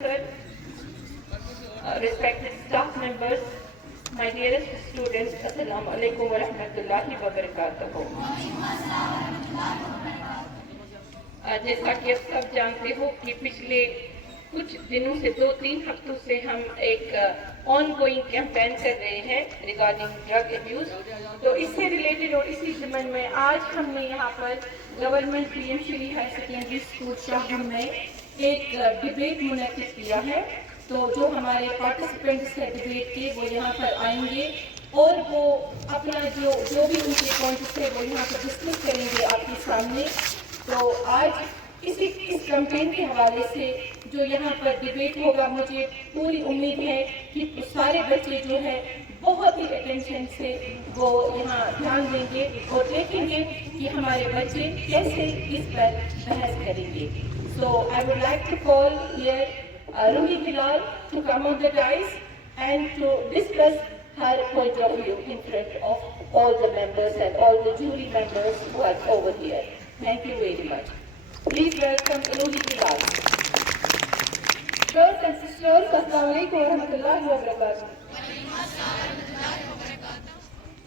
Sir, respected staff members, my dearest students, Assalamu alaikum wa rahmatullahi wa barakatuh. जैसा कि आप सब जानते हो कि पिछले कुछ दिनों से 2-3 हफ्तों से हम एक ऑन गोइंग कैंपेन कर रहे हैं रिगार्डिंग ड्रग अब्यूज। तो इससे रिलेटेड और इसी ज़मन में आज हमने यहाँ पर government PM Shri higher secondary school Shahpur में एक डिबेट मुनक्किद किया है। तो जो हमारे पार्टिसिपेंट्स हैं डिबेट के वो यहाँ पर आएंगे और वो अपना जो भी उनके पॉइंट्स थे वो यहाँ पर डिस्कस करेंगे आपके सामने। तो आज इस कैंपेन के हवाले से जो यहाँ पर डिबेट होगा, मुझे पूरी उम्मीद है कि सारे बच्चे जो है बहुत ही अटेंशन से वो यहाँ ध्यान देंगे और देखेंगे कि हमारे बच्चे कैसे इस पर बहस करेंगे। So I would like to call here Rumi Bilal to come on the dais and to discuss her point of view in front of all the members and all the jury members who are over here. Thank you very much. Please welcome Rumi Bilal. Brothers and sisters, Assalamu alaikum wa rahmatullahi wa barakatuh.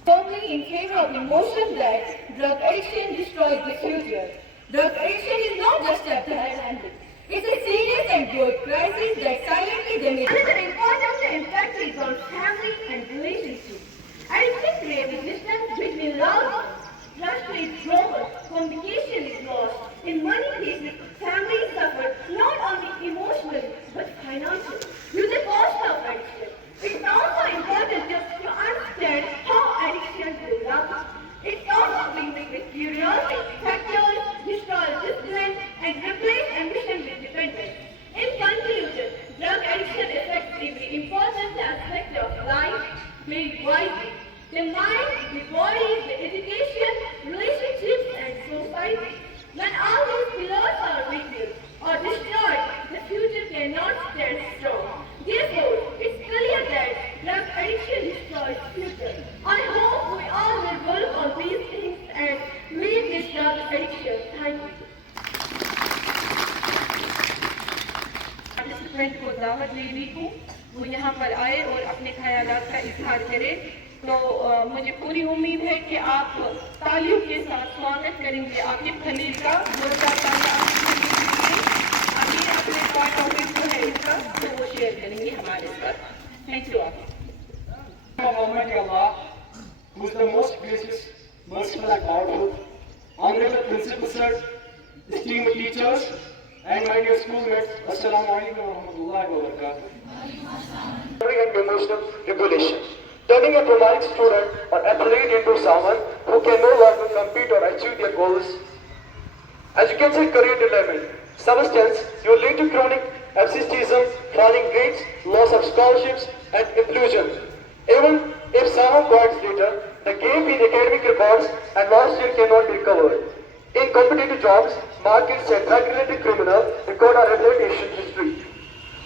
Firmly in favor of the motion that drug addiction destroys the future. Drug addiction is not just a bad habit. It's a serious and growing crisis that silently damages. Another important impact is on family and relationships. Addiction creates a distance between love, trust is broken, communication is lost. In many cases, families suffer not only emotionally but financially due to the cost of addiction. It's also important just to understand how addiction develops. It's also brings with curiosity, factors, destroy discipline, and replace ambition with dependence. In conclusion, drug addiction affects every important aspect of life very widely. The mind, the body, the education, relationships, and society. When all these pillars are weakened or destroyed, the future cannot stand strong. Therefore, it's clear that drug addiction destroys future. I hope we all will work on these things and leave this drug addiction. Thank you. Participant को दावत दे दी हूँ वो यहाँ पर आए और अपने ख्यालात का इजहार करें। तो मुझे पूरी उम्मीद है कि आप तालियों के साथ स्वागत करेंगे आकिब खलील का। जोरदार तालियां अभी अपने पॉइंट ऑफ व्यू जो है इसका तो वो शेयर करेंगे हमारे साथ। Thank you Aqib. Almighty Allah, who is the most gracious, merciful and powerful, honorable principal sir, esteemed teachers, and my dear schoolmates, Assalamu alaikum wa rahmatullahi wa barakatuh. And emotional regulation. Turning a traumatic student or athlete into someone who can no longer compete or achieve their goals. As you can see, career derailment. Substance, you lead to chronic absenteeism, falling grades, loss of scholarships, and inclusion. Even if someone quits later, the gap in academic records and lost year cannot be recovered. In competitive jobs, markets and drug-related criminal record a reputation history.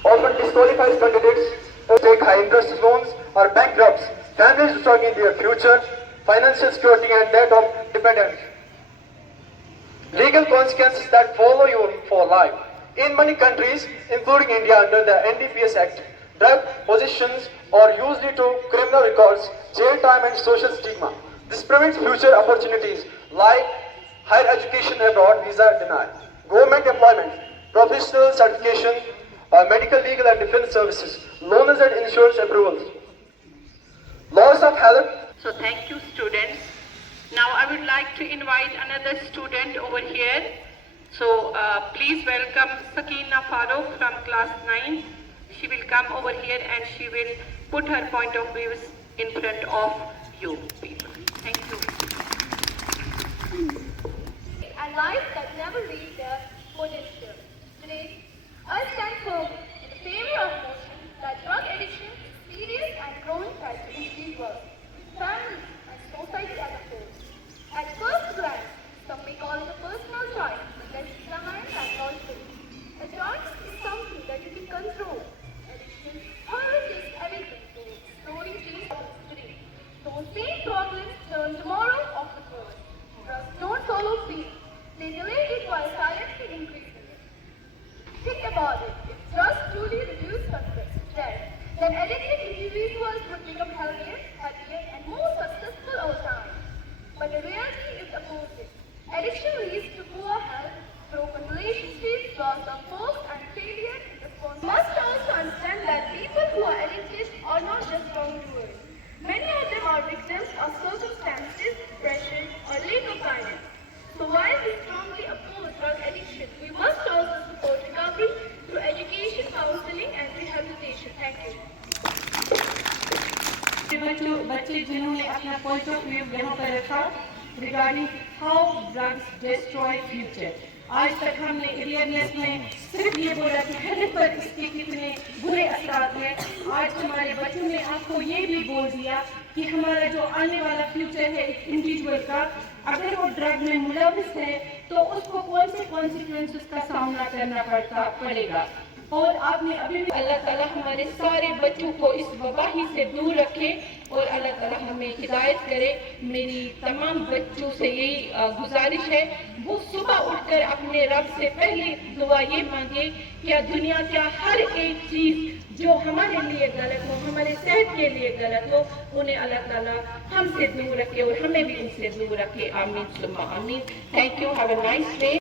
Often disqualifies candidates who take high-interest loans or bankrupts, families struggling in their future, financial security and that of dependence. Legal consequences that follow you for life. In many countries, including India under the NDPS Act, drug possessions are usually to criminal records, jail time and social stigma. This prevents future opportunities like higher education abroad, visa denial, government employment, professional certification, medical, legal and defense services, loans and insurance approvals. Loss of health. So thank you students. Now I would like to invite another student over here. So please welcome Sakina Farooq from class 9. She will come over here and she will put her point of views in front of you people. Thank you. A life that never reached their potential. Today, I stand firm in favor of motion that drug addiction is serious and growing crisis in individuals, families, and society as a whole. At first glance, some may call it a personal choice, but let's examine psychologically. A choice is something that you can control. Addiction, however, takes everything to slowly change today. Those same problems turn tomorrow off the first. Drugs don't follow speed. They delay it while silently increasing it. Think about it. If drugs बच्चे जिन्होंने अपना point of view यहाँ पर रखा regarding how drugs destroy future. आज तक हमने awareness में सिर्फ ये बोला कि हेल्थ पर इसके कितने बुरे असर हैं। आज हमारे बच्चों ने आपको ये भी बोल दिया कि हमारा जो आने वाला फ्यूचर है एक इंडिविजुअल का, अगर वो ड्रग में मुलविस है तो उसको कौन से कॉन्सिक्वेंस उसका सामना करना पड़ेगा। और आपने अभी भी अल्लाह ताला हमारे सारे बच्चों को इस वबाही से दूर रखे और अल्लाह ताला हमें हिदायत करे। मेरी तमाम बच्चों से यही गुजारिश है, वो सुबह उठकर अपने रब से पहली दुआ ये मांगे कि दुनिया का हर एक चीज़ जो हमारे लिए गलत हो, हमारे सेहत के लिए गलत हो, उन्हें अल्लाह ताला हमसे दूर रखे और हमें भी उनसे दूर रखे। आमीन सुम्मा आमीन। Thank you. Have a nice day.